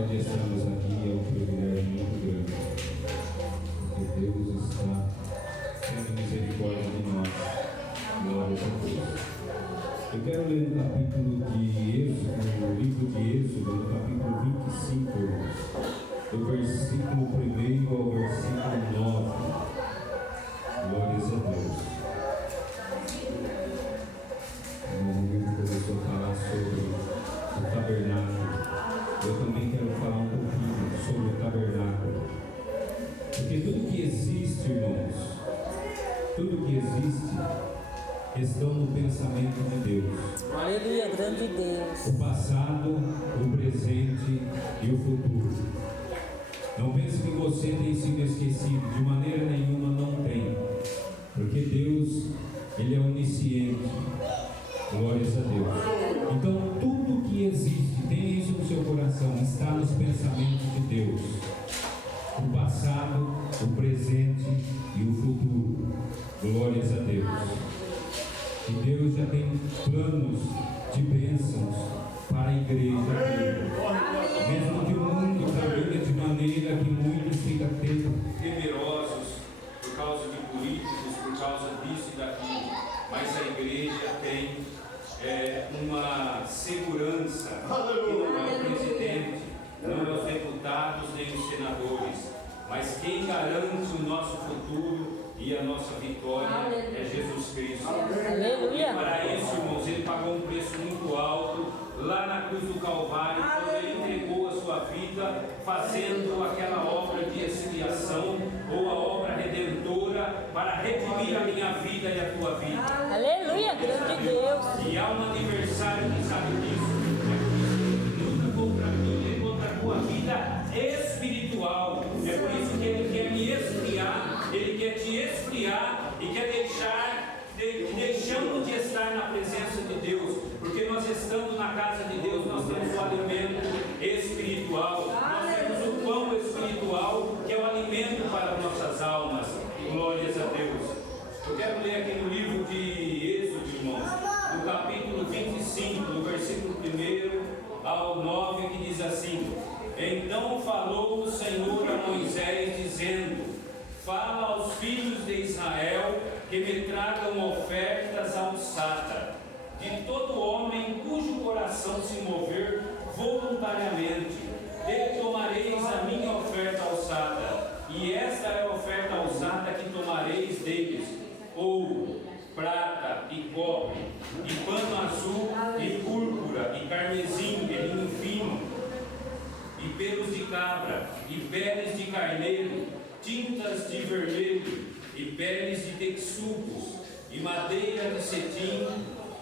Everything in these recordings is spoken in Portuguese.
Só de estarmos aqui é um privilégio muito grande, porque Deus está tendo misericórdia de nós. Glória a Deus. Eu quero ler no capítulo de Êxodo, no livro de Êxodo, no capítulo 25, do versículo 1 ao versículo 9. Glórias a Deus. No momento começou a falar sobre o tabernáculo. Eu também quero falar um pouquinho sobre o tabernáculo. Porque tudo que existe, irmãos, tudo que existe estão no pensamento de Deus. Aleluia, grande Deus. O passado, o presente e o futuro. Não pense que você tem sido esquecido, de maneira nenhuma não tem. Porque Deus, Ele é onisciente. Glórias a Deus. Então tudo que existe, tenha isso no seu coração, está nos pensamentos de Deus. O passado, o presente e o futuro. Glórias a Deus. E Deus já tem planos de bênçãos para a igreja dele. Mesmo que o mundo caminhe de maneira que muitos ficam temerosos por causa de políticos, por causa disso e daquilo. Mas a igreja tem uma segurança que não é o presidente, não é os deputados nem os senadores. Mas quem garante o nosso futuro e a nossa vitória é Jesus Cristo. E para isso, irmãos, Ele pagou um preço muito alto lá na cruz do Calvário, quando Ele entregou a sua vida, fazendo aquela obra de expiação ou a obra redentora para redimir a minha vida e a tua vida. Aleluia, grande Deus. E há um adversário que sabe disso, que luta contra mim e contra a tua vida espiritual. É por isso que ele quer me esfriar, ele quer te esfriar e quer deixar que deixamos de estar na presença de Deus, porque nós estando na casa de Deus, nós temos o alimento espiritual, nós temos o pão espiritual, que é o alimento para as nossas almas. Glórias a Deus. Eu quero ler aqui no livro de Êxodo, irmãos, no capítulo 25, do versículo 1 ao 9, que diz assim: Então falou o Senhor a Moisés, dizendo: Fala aos filhos de Israel que me tragam ofertas alçada, de todo homem cujo coração se mover voluntariamente, dele tomareis a minha oferta alçada, e esta é a oferta alçada que tomareis deles: ouro, prata e cobre, e pano azul, e púrpura, e carmesim, e linho fino, e pelos de cabra, e peles de carneiro, tintas de vermelho, e peles de texugos, e madeira de cetim,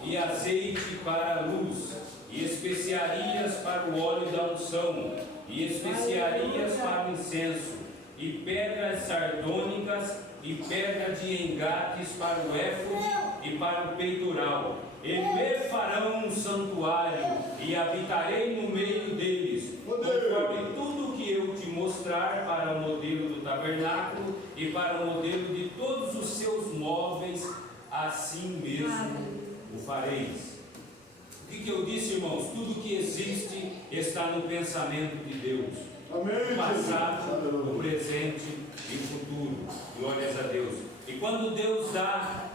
e azeite para a luz, e especiarias para o óleo da unção, e especiarias para o incenso, e pedras sardônicas, e pedra de engates para o éfode e para o peitoral. E me farão um santuário, e habitarei no meio deles, conforme tudo que eu te mostrar, para o modelo do tabernáculo e para o modelo de todos os seus móveis, assim mesmo o fareis. O que eu disse, irmãos? Tudo que existe está no pensamento de Deus. Amém. O passado, o presente e o futuro. Glórias a Deus. E quando Deus dá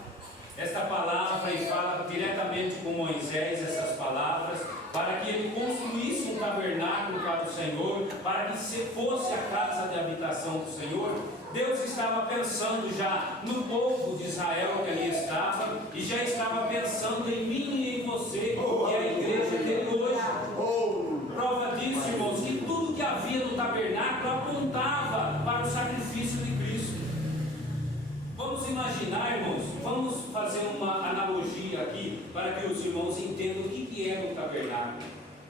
esta palavra e fala diretamente com Moisés essas palavras, para que ele construísse um tabernáculo para o Senhor, para que fosse a casa de habitação do Senhor, Deus estava pensando já no povo de Israel que ali estava, e já estava pensando em mim e em você, que é a igreja dele hoje. Prova disso, irmãos, que tudo que havia no tabernáculo apontava para o sacrifício de Cristo. Vamos imaginar, irmãos, vamos fazer uma analogia aqui para que os irmãos entendam o que é o tabernáculo.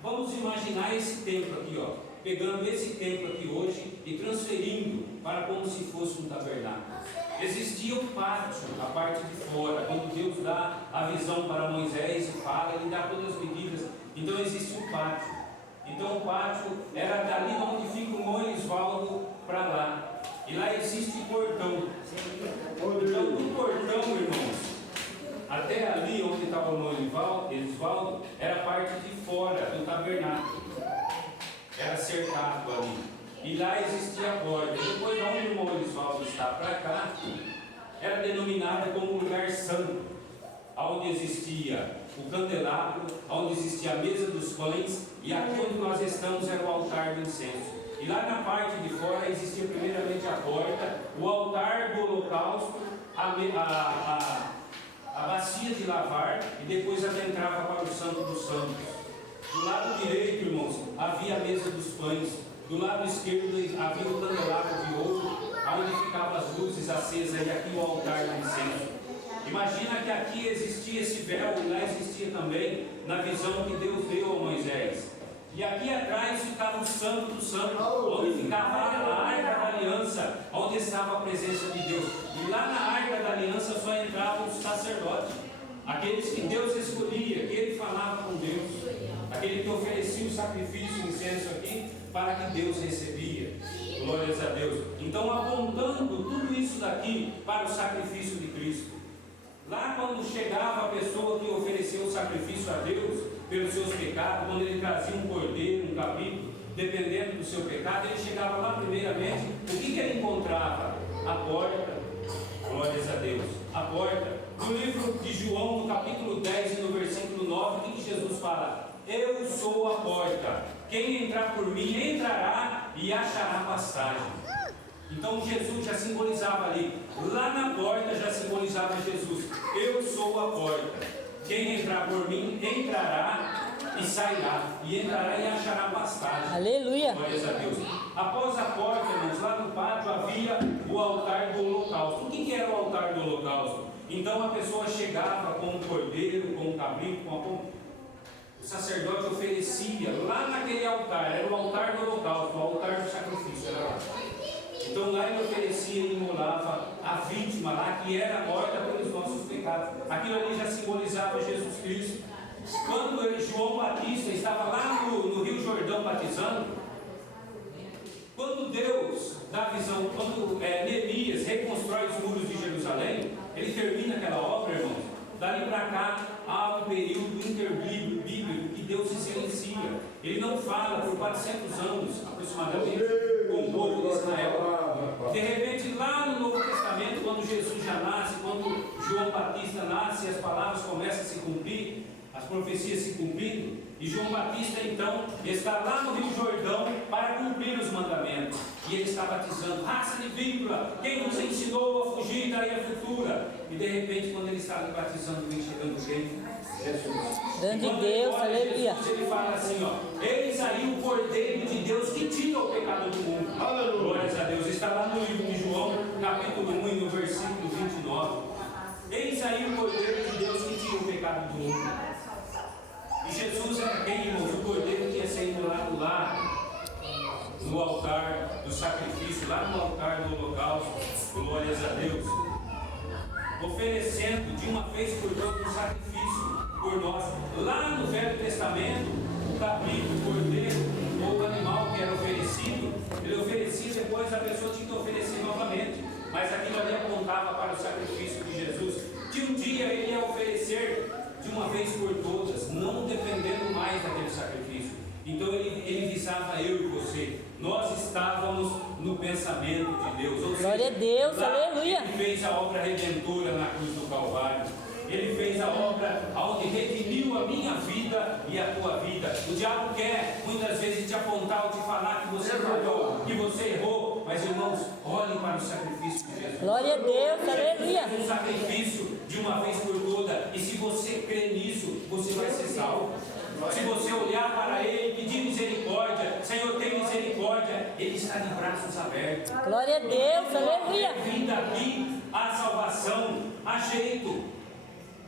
Vamos imaginar esse templo aqui, ó, pegando esse templo aqui hoje e transferindo para como se fosse um tabernáculo. Existia um pátio, a parte de fora, quando Deus dá a visão para Moisés e fala, ele dá todas as medidas. Então existe um pátio. Então o pátio era dali onde fica o Moisvaldo para lá. E lá existe o portão. Então do portão, irmãos, até ali onde estava o Moisvaldo, era a parte de fora do tabernáculo. Era cercado ali. E lá existia a porta. Depois, onde o irmão Elisvaldo está para cá, era denominada como lugar santo, onde existia o candelabro, onde existia a mesa dos pães, e aqui onde nós estamos era o altar do incenso. E lá na parte de fora existia primeiramente a porta, o altar do holocausto, a bacia de lavar, e depois adentrava para o santo dos santos. Do lado direito, irmãos, havia a mesa dos pães. Do lado esquerdo havia o candelabro de ouro, onde ficavam as luzes acesas, e aqui o altar do incenso. Imagina que aqui existia esse véu, e lá existia também, na visão que Deus deu a Moisés. E aqui atrás ficava o santo do santo, onde ficava a arca da aliança, onde estava a presença de Deus. E lá na arca da aliança só entravam os sacerdotes, aqueles que Deus escolhia, que ele falava com Deus, aquele que oferecia o sacrifício, o incenso aqui, para que Deus recebia. Glórias a Deus. Então, apontando tudo isso daqui para o sacrifício de Cristo. Lá quando chegava a pessoa que ofereceu o sacrifício a Deus pelos seus pecados, quando ele trazia um cordeiro, um cabrito, dependendo do seu pecado, ele chegava lá primeiramente, o que ele encontrava? A porta. Glórias a Deus. A porta. No livro de João, no capítulo 10 e no versículo 9, o que Jesus fala? Eu sou a porta. Quem entrar por mim entrará e achará pastagem. Então Jesus já simbolizava ali, lá na porta já simbolizava Jesus. Eu sou a porta. Quem entrar por mim entrará e sairá, e entrará e achará pastagem. Aleluia. Glórias a Deus. Após a porta, irmãos, lá no pátio havia o altar do holocausto. O que era o altar do holocausto? Então a pessoa chegava com um cordeiro, com um cabrito, o sacerdote oferecia lá naquele altar, era o altar do holocausto, o altar do sacrifício, era lá. Então lá ele oferecia e imolava a vítima lá, que era morta pelos nossos pecados. Aquilo ali já simbolizava Jesus Cristo. Quando João Batista estava lá no Rio Jordão batizando, quando Deus dá visão, quando Neemias reconstrói os muros de Jerusalém, ele termina aquela obra, irmãos. Dali para cá há um período interbíblico que Deus se silencia. Ele não fala por 400 anos aproximadamente com o povo de Israel. De repente, lá no Novo Testamento, quando Jesus já nasce, quando João Batista nasce, as palavras começam a se cumprir, as profecias se cumprindo, e João Batista então está lá no Rio Jordão para cumprir os mandamentos, e ele está batizando, raça de víbora, quem nos ensinou a fugir da ira futura? E de repente, quando ele está ali batizando, vem chegando quem? Jesus. Grande Deus, aleluia. Jesus, ele fala assim, ó, eis aí o Cordeiro de Deus que tira o pecado do mundo. Aleluia. Glórias a Deus. Está lá no livro de João, capítulo 1 e no versículo 29. Eis aí o Cordeiro de Deus que tira o pecado do mundo. E Jesus era quem, irmãos? O Cordeiro que ia ser imolado lá no altar do sacrifício, lá no altar do holocausto. Glórias a Deus. Oferecendo de uma vez por todas um sacrifício por nós. Lá no Velho Testamento, o cabrito, o cordeiro ou o animal que era oferecido, ele oferecia, depois a pessoa tinha que oferecer novamente. Mas aquilo ali apontava para o sacrifício de Jesus, que um dia ele ia oferecer de uma vez por todas, não dependendo mais daquele sacrifício. Então ele visava eu e você. Nós estávamos no pensamento de Deus. Ou glória seja, a Deus, lá aleluia. Ele fez a obra redentora na cruz do Calvário. Ele fez a obra onde redimiu a minha vida e a tua vida. O diabo quer muitas vezes te apontar ou te falar que você falhou, que você errou. Mas irmãos, olhem para o sacrifício de Jesus. Glória a Deus, aleluia. Um sacrifício de uma vez por toda. E se você crê nisso, você vai ser salvo. Se você olhar para Ele e pedir misericórdia, Senhor, tem misericórdia, Ele está de braços abertos. Glória a Deus, aleluia. Vindo aqui a salvação, a jeito.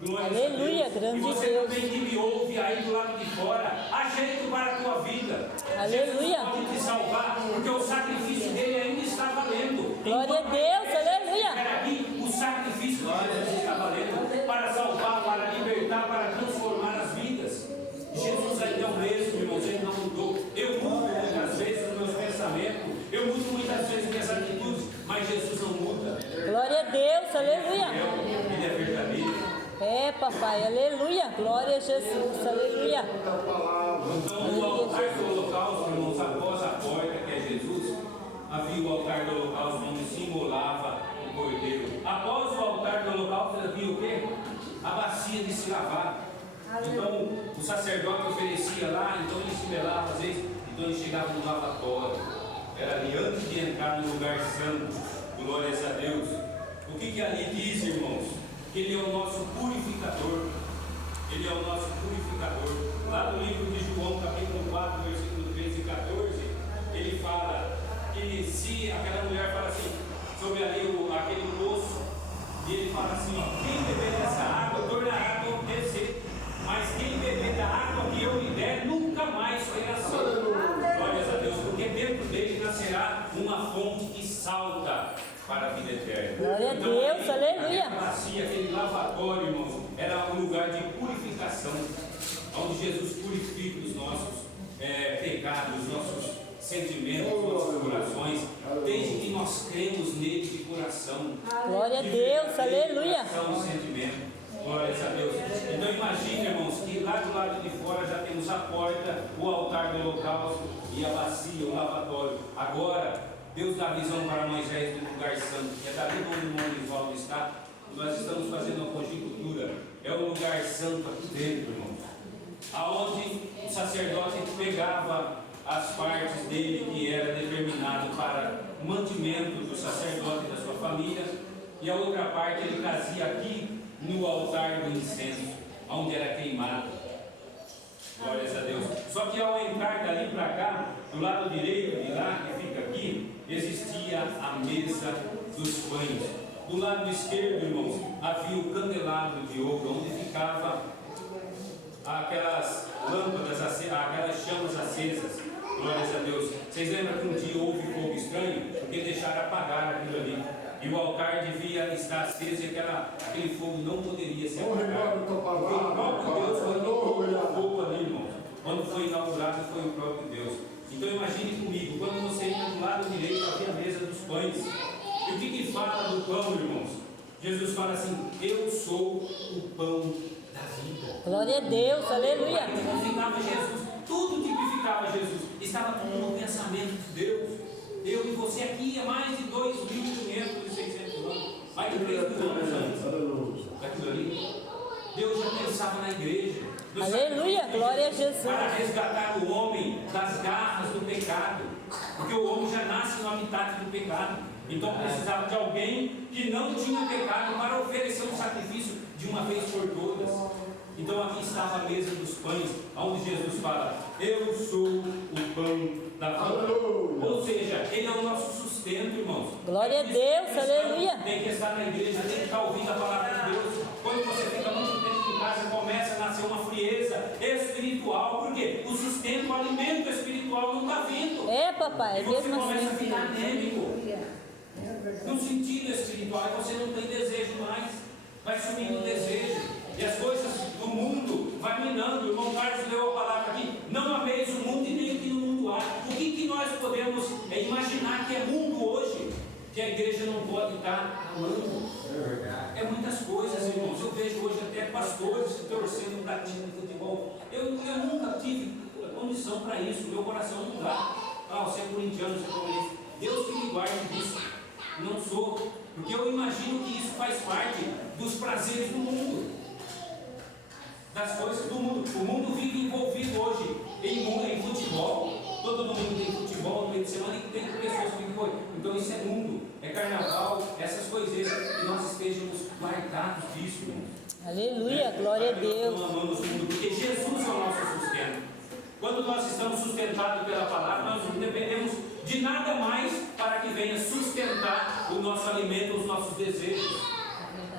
Glória Aleluia, a Deus. grande E você Deus. também que me ouve aí do lado de fora, há jeito para a tua vida. Aleluia. Jesus pode te salvar, porque o sacrifício dele ainda está valendo. Glória a Deus, aleluia. Aqui, o sacrifício de Jesus está valendo para salvar, para libertar, para transformar as vidas. Jesus ainda é o mesmo, irmãos, ele não mudou. Eu mudo muitas vezes os meus pensamentos, eu mudo muitas vezes minhas atitudes, mas Jesus não muda. Glória a Deus, aleluia. Ele é verdadeiro. É, papai, aleluia. Glória a Jesus, aleluia. Então, o altar do holocausto, irmãos, após a se lavar. Então o sacerdote oferecia lá, então ele se melava às vezes, então ele chegava no lavatório. Era ali antes de entrar no lugar santo. Glórias a Deus. O que ali diz, irmãos? Que ele é o nosso purificador. Ele é o nosso purificador. Lá no livro de João, capítulo 4, versículo 13 e 14, ele fala que se aquela mulher fala assim, sobre ali aquele poço, e ele fala assim, ó, quem beber dessa água tornará a acontecer, mas quem beber da água que eu lhe der nunca mais terá sede. Glórias a Deus, porque dentro dele nascerá uma fonte que salta para a vida eterna. Glória a Então, Deus, aleluia. Aquele lavatório, irmãos, era um lugar de purificação, onde Jesus purifica os nossos pecados, os nossos sentimentos, os nossos corações, desde que nós cremos nele de coração. Glória a Deus, aleluia. Coração e sentimento. Glórias a Deus. Então imagine, irmãos, que lá do lado de fora já temos a porta, o altar do holocausto e a bacia, o lavatório. Agora, Deus dá visão para Moisés do lugar santo, que é dali onde o irmão Osvaldo está. Nós estamos fazendo uma conjectura. É o lugar santo aqui dentro, irmãos, aonde o sacerdote pegava as partes dele que era determinado para mantimento do sacerdote e da sua família, e a outra parte ele trazia aqui no altar do incenso, onde era queimado. Glórias a Deus. Só que ao entrar dali para cá, do lado direito de lá, que fica aqui, existia a mesa dos pães. Do lado esquerdo, irmãos, havia o candelabro de ouro, onde ficava aquelas lâmpadas, aquelas chamas acesas. Glórias a Deus. Vocês lembram que um dia houve fogo estranho? Porque deixaram apagar aquilo ali. E o altar devia estar aceso e aquele fogo não poderia ser apagado. Porque o próprio Deus foi que colocou o fogo ali, irmãos. Quando foi inaugurado, foi o próprio Deus. Então imagine comigo, quando você entra do lado direito, havia a mesa dos pães. E o que fala do pão, irmãos? Jesus fala assim, eu sou o pão da vida. Glória a Deus, aleluia. Tipificava Jesus, tudo tipificava Jesus. Estava tudo no pensamento de Deus. Eu e você aqui há mais de 2.500 e 600 anos, mais de 3.000 anos antes daquilo ali. Deus já pensava na igreja. Aleluia, glória a Jesus. Para resgatar o homem das garras do pecado. Porque o homem já nasce no habitat do pecado. Então precisava de alguém que não tinha pecado para oferecer um sacrifício de uma vez por todas. Então aqui estava a mesa dos pães, onde Jesus fala, eu sou o pão da vida. Ou seja, ele é o nosso sustento, irmãos. Glória a Deus, aleluia. Tem que estar na igreja, tem que estar ouvindo a palavra de Deus. Quando você fica muito tempo em casa, começa a nascer uma frieza espiritual. Por quê? O sustento, o alimento espiritual não está vindo. É, papai, e você mesmo começa a assim. ficar anêmico. No sentido espiritual, você não tem desejo mais. Vai sumindo o desejo. E as coisas do mundo vai minando. O irmão Carlos leu a palavra aqui. Não ameis o mundo e nem o que no mundo há. O que nós podemos imaginar que é mundo hoje? Que a igreja não pode estar amando. É muitas coisas, irmãos. Eu vejo hoje até pastores torcendo para time de futebol. Eu nunca tive condição para isso. Meu coração não dá. Você é corintiano, você é palmeirense. Deus que me guarde disso. Não sou. Porque eu imagino que isso faz parte dos prazeres do mundo. Das coisas do mundo. O mundo vive envolvido hoje em futebol. Todo mundo tem futebol no meio de semana e tem pessoas que vivem. Então isso é mundo, é carnaval, essas coisas que nós estejamos marcados disso, irmãos. Aleluia, glória a Deus. Nós amamos o mundo, porque Jesus é o nosso sustento. Quando nós estamos sustentados pela palavra, nós não dependemos de nada mais para que venha sustentar o nosso alimento, os nossos desejos.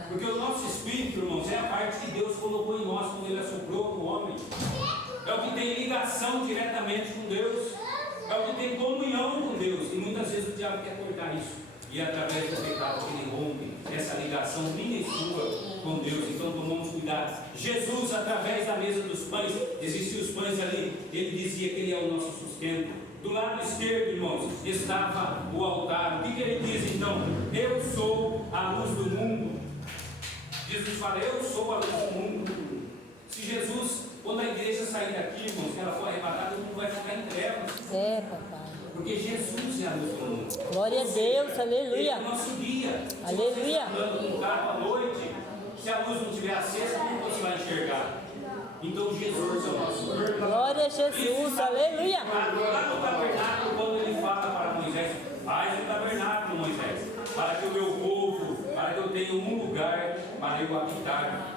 Porque o nosso espírito, irmãos, é a parte que Deus colocou em nós quando Ele assoprou no homem. É o que tem ligação diretamente com Deus. É o que tem comunhão com Deus. E muitas vezes o diabo quer cortar isso. E é através do pecado que ele rompe essa ligação minha e sua com Deus. Então tomamos cuidado. Jesus, através da mesa dos pães, existiam os pães ali, ele dizia que ele é o nosso sustento. Do lado esquerdo, irmãos, estava o altar. O que ele diz então? Eu sou a luz do mundo. Jesus fala, eu sou a luz do mundo. Se Jesus, quando a igreja sair daqui, irmãos, que ela for arrebatada, o mundo vai ficar em trevas. É, papai. Porque Jesus é a luz do mundo. Glória a Deus, aleluia. Ele é o nosso guia. Aleluia. Se você está andando no carro à noite, Se a luz não estiver acesa, como você vai enxergar? Então Jesus é o nosso Deus. Glória a Jesus, aleluia. Lá no tabernáculo, quando ele fala para Moisés, faz o tabernáculo, Moisés, para que o meu povo, para que eu tenha um lugar para eu habitar.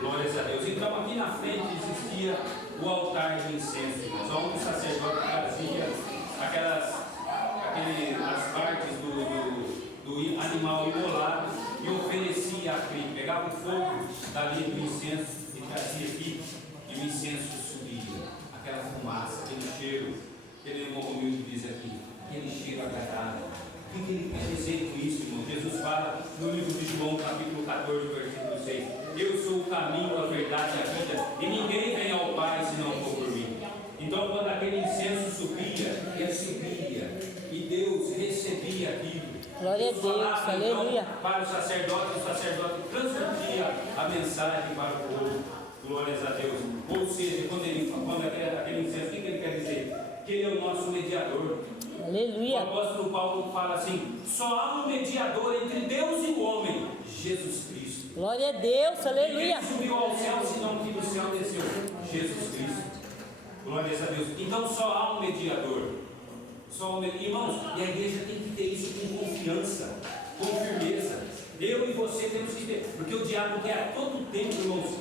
Glórias a Deus. Então aqui na frente existia o altar de incenso, irmãos, onde o sacerdote trazia as partes do animal imolado e oferecia aqui, pegava o fogo dali do incenso e trazia aqui, e o incenso subia, aquela fumaça, aquele cheiro, aquele irmão humilde diz aqui, aquele cheiro agradável. O que ele quer dizer com isso, irmão? Jesus fala no livro de João, capítulo 14, versículo 6, eu sou o caminho, a verdade e a vida, e ninguém vem ao Pai se não for por mim. Então quando aquele incenso subia, ele subia, e Deus recebia aquilo. Glória a Deus, Falava, aleluia. então, para o sacerdote transmitia a mensagem para o povo. Glórias a Deus. Ou seja, quando aquele incenso, o que ele quer dizer? Que ele é o nosso mediador. O Aleluia. apóstolo Paulo fala assim: só há um mediador entre Deus e o homem, Jesus Cristo. Glória a Deus, aleluia. Ninguém subiu ao céu, senão que do céu desceu, Jesus Cristo. Glórias a Deus. Então só há um mediador. Irmãos, e a igreja tem que ter isso com confiança, com firmeza. Eu e você temos que ter, porque o diabo quer a todo tempo, irmãos.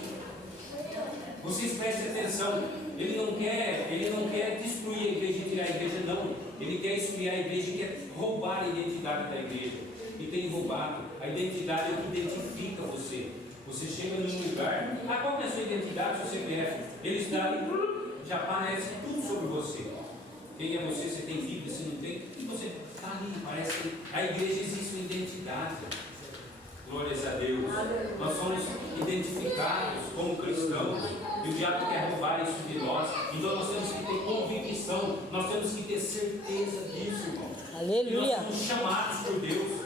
Vocês prestem atenção, ele não quer destruir a igreja e tirar a igreja, não. Ele quer esfriar a igreja e quer roubar a identidade da igreja. E tem roubado. A identidade é o que identifica você. Você chega num lugar, qual é a sua identidade, seu CPF? Eles dão, já aparece tudo sobre você. Quem é você? Você tem Bíblia? Se não tem? E você está ali, parece que a igreja existe uma identidade. Glórias a Deus. Nós somos identificados como cristãos e o diabo quer roubar isso de nós. Então nós temos que ter convicção, nós temos que ter certeza disso, irmão. Aleluia. Nós somos chamados por Deus.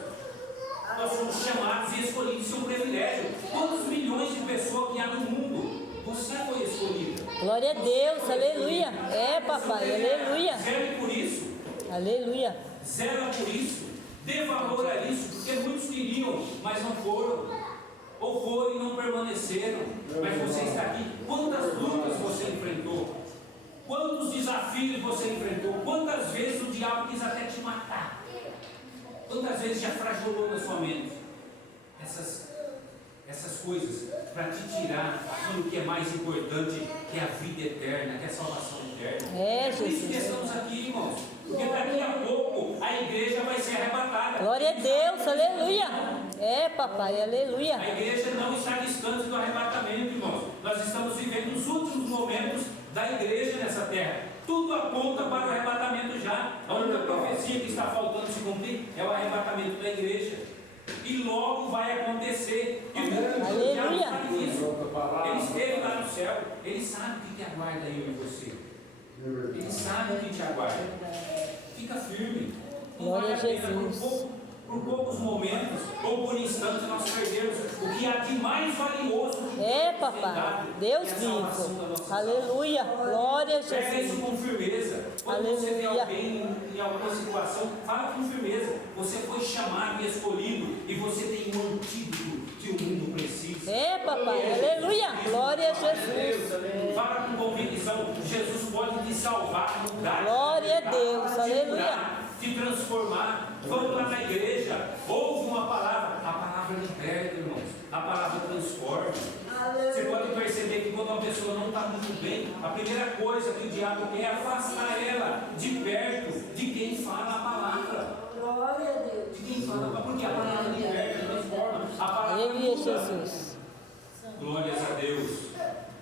Nós somos chamados e escolhidos. Isso é um privilégio. Quantos milhões de pessoas que há no mundo? Você foi escolhido. Glória a Deus, aleluia. É, papai, aleluia. Zero por isso. Aleluia. Zero por isso. Dê valor a isso, porque muitos queriam, mas não foram. Ou foram e não permaneceram. Mas você está aqui. Quantas lutas você enfrentou? Quantos desafios você enfrentou? Quantas vezes o diabo quis até te matar? Quantas vezes já fragilou na sua mente essas coisas para te tirar aquilo que é mais importante, que é a vida eterna, que é a salvação eterna. É, Por isso que Jesus. estamos aqui, irmãos, porque daqui a pouco a igreja vai ser arrebatada. Glória a Deus, aleluia. É, papai, aleluia. A igreja não está distante do arrebatamento, irmãos. Nós estamos vivendo os últimos momentos da igreja nessa terra. Tudo aponta para o arrebatamento já. A única profecia que está faltando se cumprir é o arrebatamento da igreja. E logo vai acontecer. E o diabo sabe disso. Ele esteve lá no céu. Ele sabe o que aguarda eu e você. Ele sabe o que te aguarda. Fica firme. Não vale a pena por poucos momentos ou por instantes nós perdemos o que há de mais valioso. É, papai. Deus vivo. Aleluia. Glória a Pega isso Jesus. com firmeza. Quando você vê Aleluia. alguém em alguma situação, fala com firmeza. Você foi chamado e escolhido e você tem um antídoto que o mundo precisa. É, papai. Aleluia. Glória a Jesus. Fala com convicção. Jesus pode te salvar, mudar. Glória a Deus. Te Aleluia. curar, te transformar. Vamos lá na igreja. Ouve uma palavra. A palavra liberta, irmãos. A palavra transforma. Você pode perceber que quando uma pessoa não está muito bem, a primeira coisa que o diabo quer é afastar ela de perto de quem fala a palavra. Glória a Deus. De quem fala a palavra, porque a palavra liberta, transforma. A palavra Aleluia, muda. Jesus. Glórias a Deus.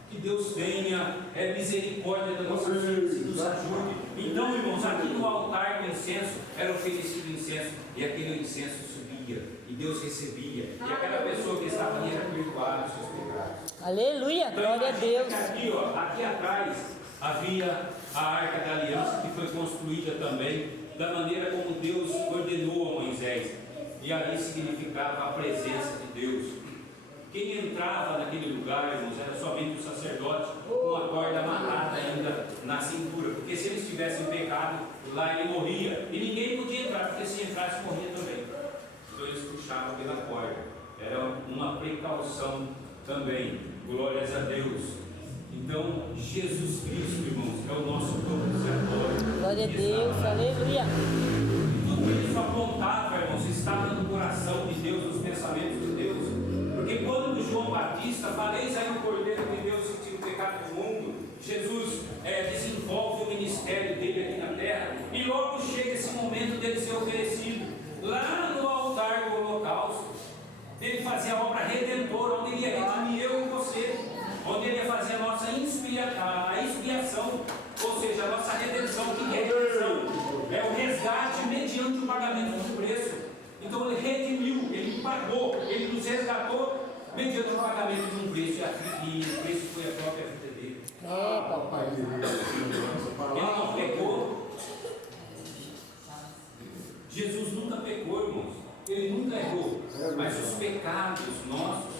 Que Deus tenha misericórdia das nossas vidas e nos ajude. Então, irmãos, aqui no altar do incenso era oferecido incenso e aquele incenso subia e Deus recebia. E aquela pessoa que estava ali era perdoada os seus pecados. Aleluia. Então, Glória a imagina Deus. que aqui atrás havia a Arca da Aliança, que foi construída também da maneira como Deus ordenou a Moisés. E ali significava a presença de Deus. Quem entrava naquele lugar, irmãos, era somente o sacerdote com a corda amarrada ainda na cintura, porque se eles tivessem pecado, lá ele morria, e ninguém podia entrar, porque se entrasse morria também. Então eles puxavam pela corda. era uma precaução também. Glórias a Deus. Então, Jesus Cristo, irmãos, é o nosso propiciatório. Glória a Deus, aleluia. Tudo que isso apontava, irmãos, estava no coração de Deus, nos pensamentos de Deus. Porque quando João Batista fala, eis aí o Cordeiro de Deus que tira o pecado do mundo, Jesus desenvolve o ministério dele aqui na terra, e logo chega esse momento dele ser oferecido lá no altar do holocausto. Ele fazia a obra redentora, onde ele ia redimir eu e você, onde ele ia fazer a nossa expiação, ou seja, a nossa redenção. O que é redenção? É o resgate mediante o pagamento do preço. Então ele redimiu, ele pagou, ele nos resgatou mediante o pagamento de um preço, e o preço foi a própria vida dele. Papai. Ele não pecou. Jesus nunca pecou, irmãos. Ele nunca errou. Mas os pecados nossos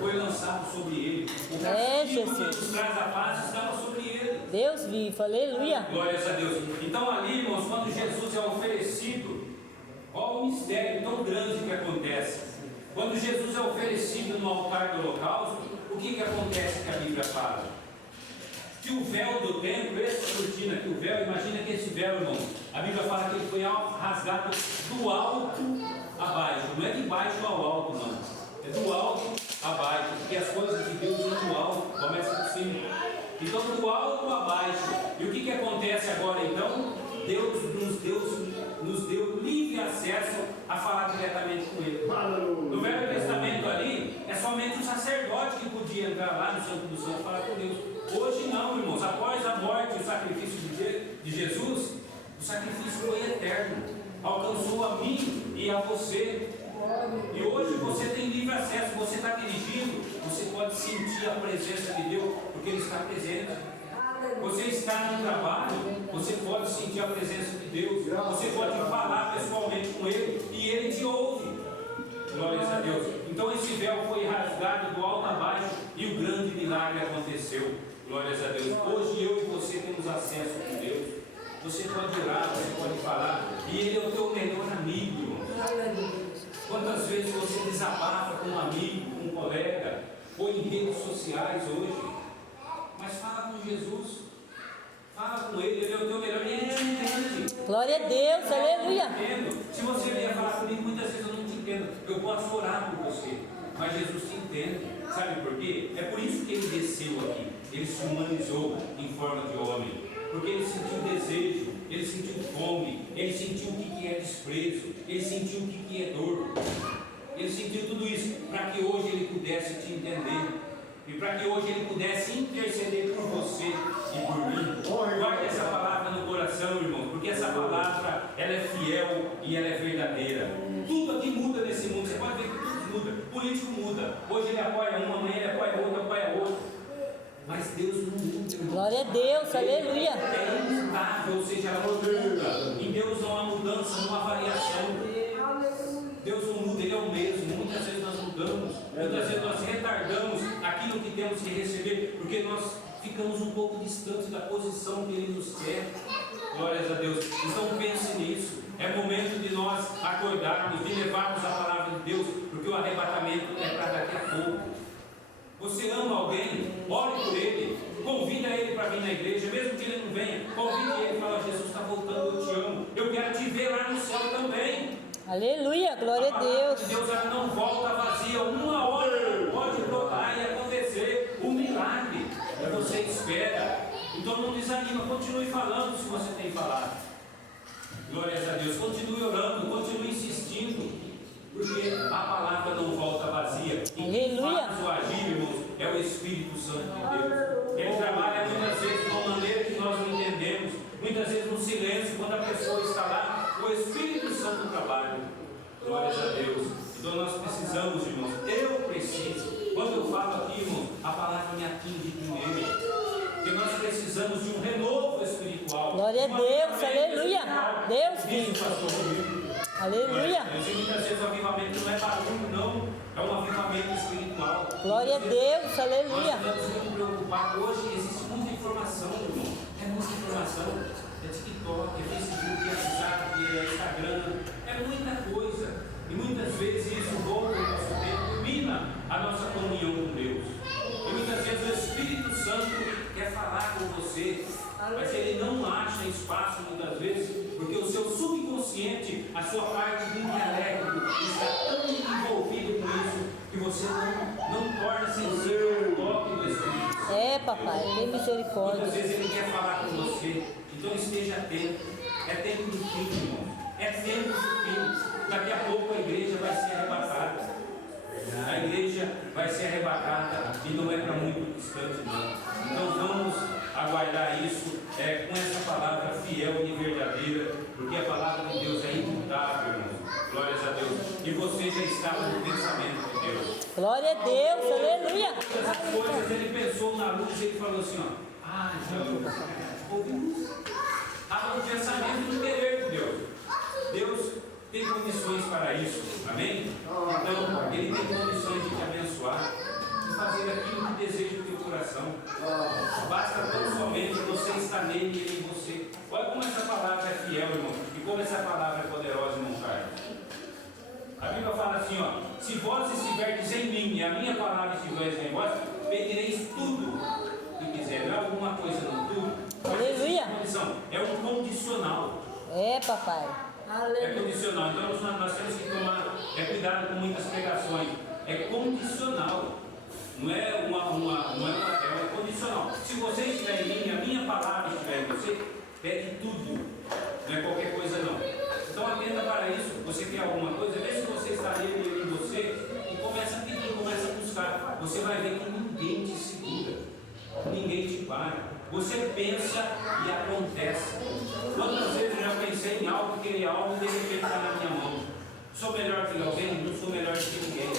foi lançado sobre ele. O castigo que nos traz a paz estava sobre ele. Deus vivo, aleluia. Glórias a Deus. Então ali, irmãos, quando Jesus é oferecido, olha o mistério tão grande que acontece. Quando Jesus é oferecido no altar do holocausto, o que acontece que a Bíblia fala? Que o véu do templo, essa cortina aqui, o véu, imagina que esse véu, irmão, a Bíblia fala que ele foi rasgado do alto a baixo, não é de baixo ao alto, não, é do alto a baixo, porque as coisas de Deus vão do alto, começa de cima, então do alto a baixo. E o que acontece agora então? Deus nos deu livre acesso a falar diretamente com Ele. No Velho Testamento ali, é somente o sacerdote que podia entrar lá no Santo dos Santos e falar com Deus. Hoje não, irmãos, após a morte e o sacrifício de Jesus, o sacrifício foi eterno, alcançou a mim e a você. E hoje você tem livre acesso, você está dirigindo, você pode sentir a presença de Deus, porque Ele está presente. Você está no trabalho, você pode sentir a presença de Deus, você pode falar pessoalmente com Ele e Ele te ouve. Glórias a Deus. Então esse véu foi rasgado do alto a baixo e o grande milagre aconteceu. Glórias a Deus. Hoje eu e você temos acesso com Deus. Você pode orar, você pode falar, e Ele é o teu melhor amigo, irmão. Quantas vezes você desabafa com um amigo, com um colega, ou em redes sociais hoje? Mas fala com Jesus, fala com Ele é o teu melhor, Ele te entende. Glória a Deus, aleluia. Se você vier falar comigo, muitas vezes eu não te entendo. Eu posso orar por você, mas Jesus te entende. Sabe por quê? É por isso que Ele desceu aqui. Ele se humanizou em forma de homem, porque Ele sentiu desejo, Ele sentiu fome, Ele sentiu o que é desprezo, Ele sentiu o que é dor. Ele sentiu tudo isso para que hoje Ele pudesse te entender. E para que hoje Ele pudesse interceder por você e por mim. Guarde essa palavra no coração, irmão, porque essa palavra, ela é fiel e ela é verdadeira. Tudo aqui muda nesse mundo, você pode ver que tudo muda. Político muda, hoje ele apoia um, amanhã ele apoia outro, apoia outro. Mas Deus não muda, irmão. Glória a Deus, aleluia. É imutável, ou seja, ela não muda. Em Deus não há mudança, não há variação. Deus não muda, Ele é o mesmo. Muitas vezes nós mudamos, muitas vezes nós retardamos aquilo que temos que receber, porque nós ficamos um pouco distantes da posição que Ele nos quer. Glórias a Deus. Então pense nisso. É momento de nós acordarmos, de levarmos a palavra de Deus, porque o arrebatamento é para daqui a pouco. Você ama alguém, ore por ele, convida ele para vir na igreja, mesmo que ele não venha, convide ele e fala: Jesus está voltando, eu te amo, eu quero te ver lá no céu também. Aleluia, glória a Deus. Deus, ela não volta vazia. Uma hora pode brotar e acontecer um milagre que você espera. Então não desanima, continue falando se você tem falado. Glórias a Deus, continue orando, continue insistindo, porque a palavra não volta vazia. E quem faz o agir, irmãos, é o Espírito Santo de Deus. Ele trabalha muitas vezes de uma maneira que nós não entendemos, muitas vezes no silêncio, quando a pessoa está lá, o Espírito Santo trabalha. Glórias a Deus. Então nós precisamos, irmãos, eu preciso. Quando eu falo aqui, irmãos, a palavra me atinge primeiro. Porque nós precisamos de um renovo espiritual. Glória a Deus, aleluia. Deus vivo. Aleluia. Eu sei que muitas vezes o avivamento não é barulho, não. É um avivamento espiritual. Glória a Deus, aleluia. Nós temos que nos preocupar. Hoje existe muita informação, irmão. É muita informação. É TikTok, é Facebook, é WhatsApp, é Instagram. É muita coisa. E muitas vezes isso rouba o nosso tempo. mina a nossa comunhão com Deus. E muitas vezes o Espírito Santo quer falar com você, mas ele não acha espaço muitas vezes, porque o seu subconsciente, a sua parte do intelecto, está tão envolvido com isso, que você não torna sensível ao toque do Espírito Santo. É, papai, tem misericórdia. Muitas vezes ele quer falar com você, então esteja atento. É tempo do fim, irmão. É tempo do fim. Daqui a pouco a igreja vai ser arrebatada. A igreja vai ser arrebatada e não é para muito distante, não. Então vamos aguardar isso com essa palavra fiel e verdadeira, porque a palavra de Deus é imutável, irmão. Glórias a Deus. E você já estava no pensamento de Deus. Glória a Deus, aleluia. Todas as coisas ele pensou na luz e ele falou assim: ó, então, ouvimos. Há um pensamento do querer de Deus. Deus tem condições para isso, amém? Então, ele tem condições de te abençoar, de fazer aquilo que deseja o teu coração. Basta tão somente você estar nele e ele em você. Olha como essa palavra é fiel, irmão, e como essa palavra é poderosa, irmão Carlos. A Bíblia fala assim, ó: se vós estiverdes em mim e a minha palavra estiver em vós, pedireis tudo que quiser. Não é alguma coisa, não, tudo. Aleluia. É um condicional. É, papai. É condicional. Então nós temos que tomar cuidado com muitas pregações. É condicional. Não é é condicional. Se você estiver em mim, a minha palavra estiver em você, pede tudo. Não é qualquer coisa não. Então atenta para isso. Você quer alguma coisa, vê se você está nele e ele em você, e começa a pedir, começa a buscar. Você vai ver que ninguém te segura, ninguém te para. Você pensa e acontece. Quantas vezes eu já pensei em algo, queria algo, e de repente está na minha mão. Sou melhor que alguém? Não sou melhor que ninguém.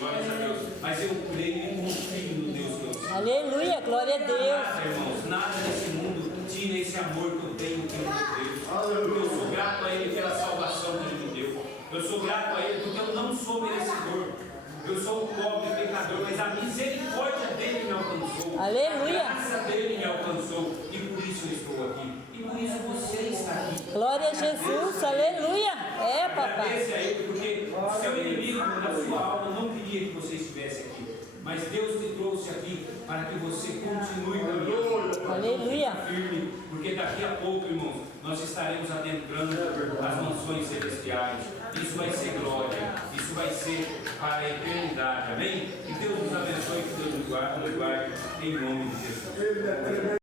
Glórias a Deus. Mas eu creio e confio no Deus que eu sou. Aleluia, glória a Deus. Nada, irmãos, nada nesse mundo tira esse amor que eu tenho pelo Deus. Porque eu sou grato a Ele pela salvação que Ele me deu. Eu sou grato a Ele porque eu não sou merecedor. Eu sou um pobre pecador, mas a misericórdia dele me alcançou. Aleluia. A graça dele me alcançou. E por isso eu estou aqui. E por isso você está aqui. Glória a Jesus, aleluia. É, papai. Agradece a Ele, porque o seu inimigo da sua alma não queria que você estivesse aqui. Mas Deus te trouxe aqui para que você continue caminhando. Aleluia. Firme, porque daqui a pouco, irmãos, nós estaremos adentrando as mansões celestiais. Isso vai ser glória, isso vai ser para a eternidade, amém? Que Deus nos abençoe, que Deus nos guarde, em nome de Jesus.